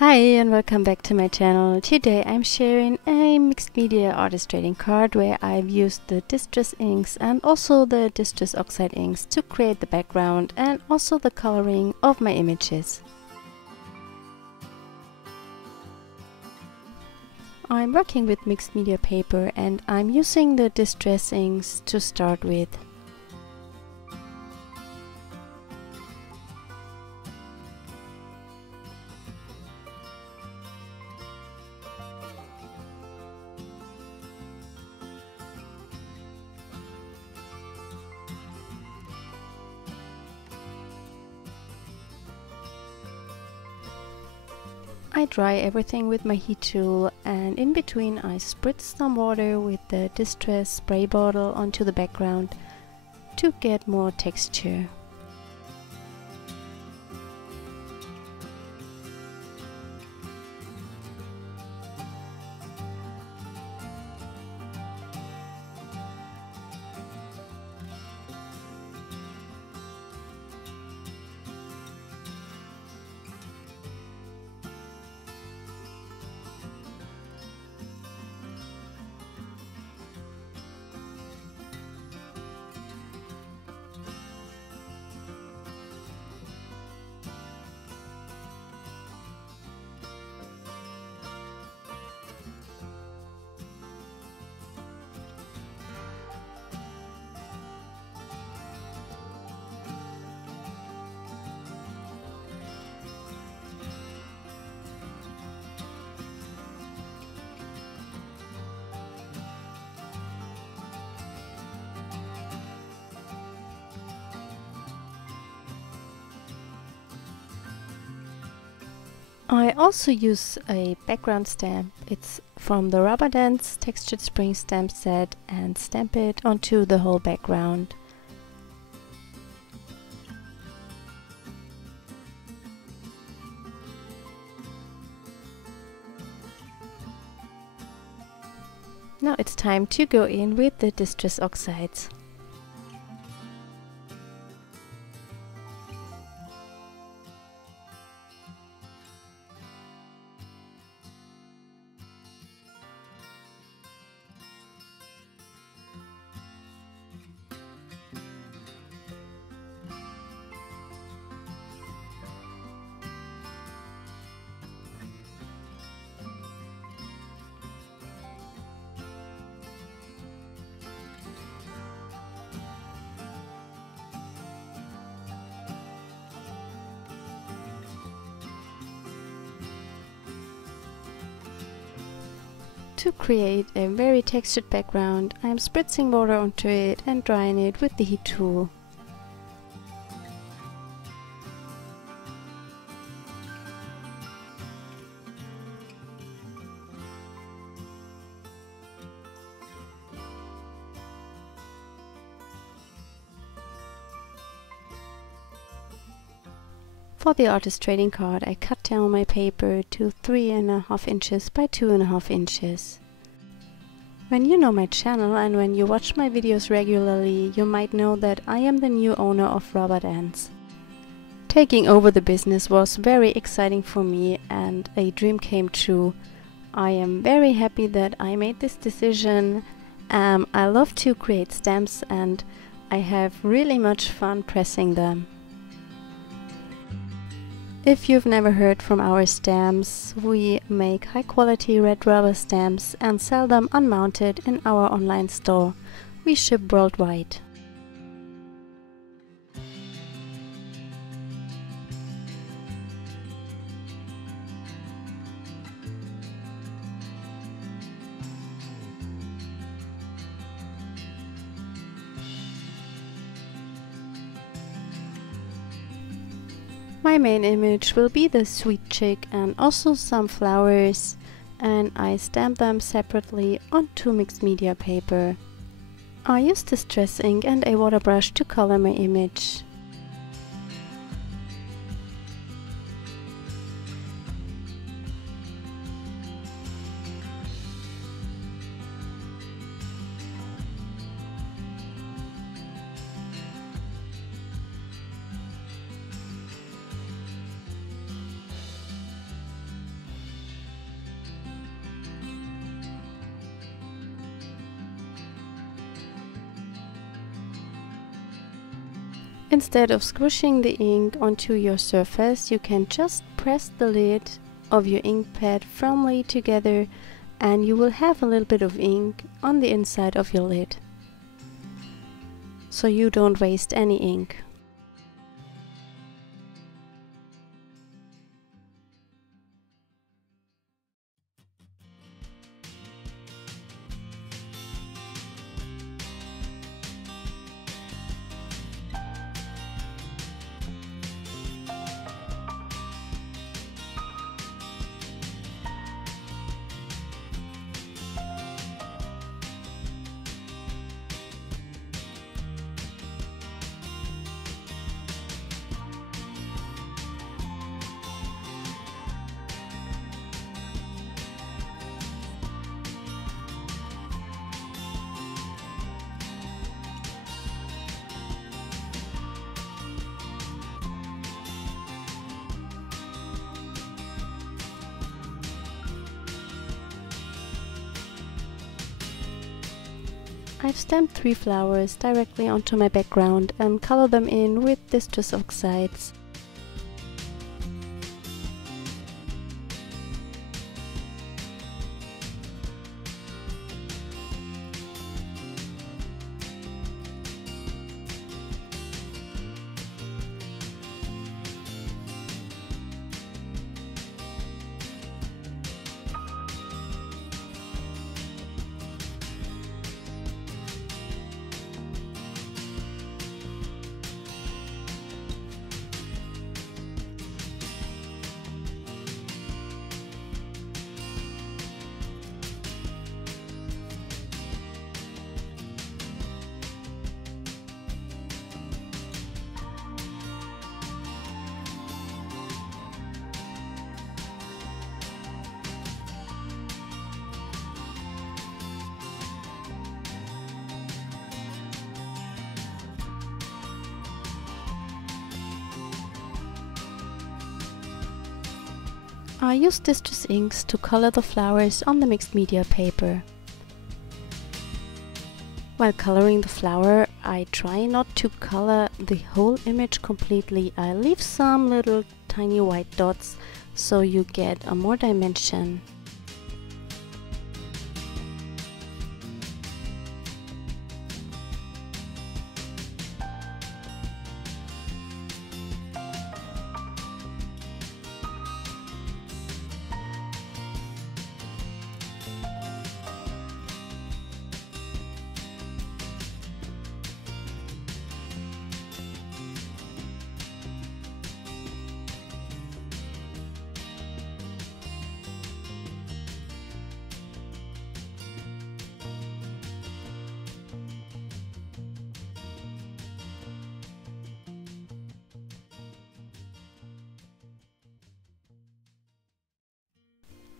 Hi and welcome back to my channel. Today I'm sharing a mixed media artist trading card where I've used the Distress inks and also the Distress Oxide inks to create the background and also the coloring of my images. I'm working with mixed media paper and I'm using the Distress inks to start with. I dry everything with my heat tool, and in between I spritz some water with the Distress spray bottle onto the background to get more texture. I also use a background stamp. It's from the Rubber Dance Textured Spring Stamp set and stamp it onto the whole background. Now it's time to go in with the Distress Oxides. To create a very textured background, I'm spritzing water onto it and drying it with the heat tool. For the artist trading card, I cut down my paper to 3.5 inches by 2.5 inches. When you know my channel and when you watch my videos regularly, you might know that I am the new owner of Rubber Dance. Taking over the business was very exciting for me and a dream came true. I am very happy that I made this decision. I love to create stamps and I have really much fun pressing them. If you've never heard from our stamps, we make high quality red rubber stamps and sell them unmounted in our online store. We ship worldwide. My main image will be the sweet chick and also some flowers, and I stamp them separately onto mixed media paper. I use Distress ink and a water brush to color my image. Instead of squishing the ink onto your surface, you can just press the lid of your ink pad firmly together and you will have a little bit of ink on the inside of your lid, so you don't waste any ink. I've stamped 3 flowers directly onto my background and color them in with Distress Oxides. I use Distress inks to color the flowers on the mixed media paper. While coloring the flower, I try not to color the whole image completely. I leave some little tiny white dots so you get a more dimension.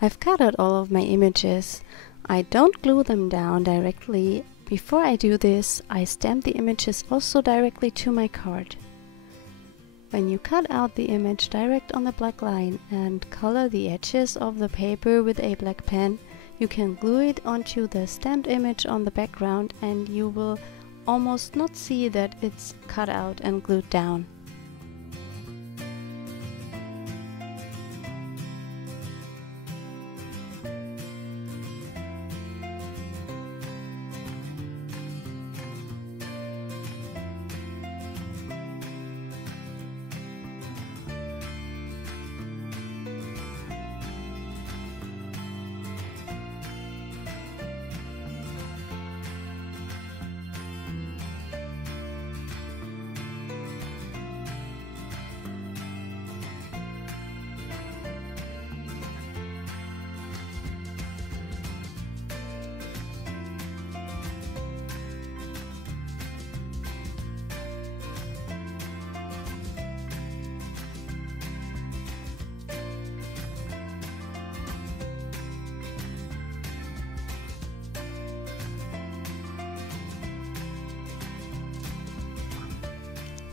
I've cut out all of my images. I don't glue them down directly. Before I do this, I stamp the images also directly to my card. When you cut out the image direct on the black line and color the edges of the paper with a black pen, you can glue it onto the stamped image on the background and you will almost not see that it's cut out and glued down.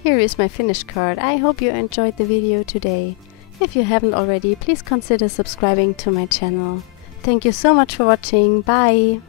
Here is my finished card. I hope you enjoyed the video today. If you haven't already, please consider subscribing to my channel. Thank you so much for watching. Bye!